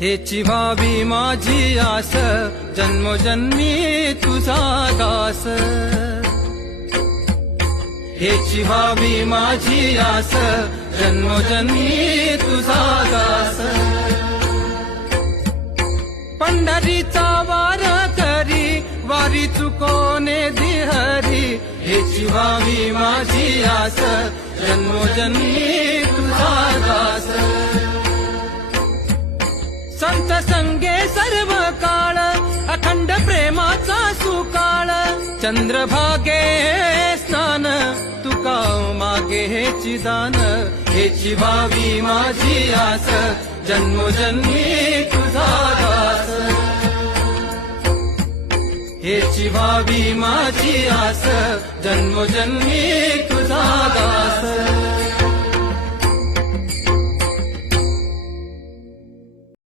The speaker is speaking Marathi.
हेची भावी माझी आस जन्मोजन्मी तुझा दास हेची भावी माझी आस जन्मोजन्मी तुझा दास पंढरीचा वार करी वारी चुकोने दिहरी हेची व्हावी माझी आस जन्मोजन्मी संत संगे सर्व काळ अखंड प्रेमाचा सुकाळ चंद्रभागे स्नान तुका मागे हेची दान हेची भावी माझी आस जन्मोजन्मी तुझा दास हेची भावी माझी आस जन्मोजन्मी तुझा दास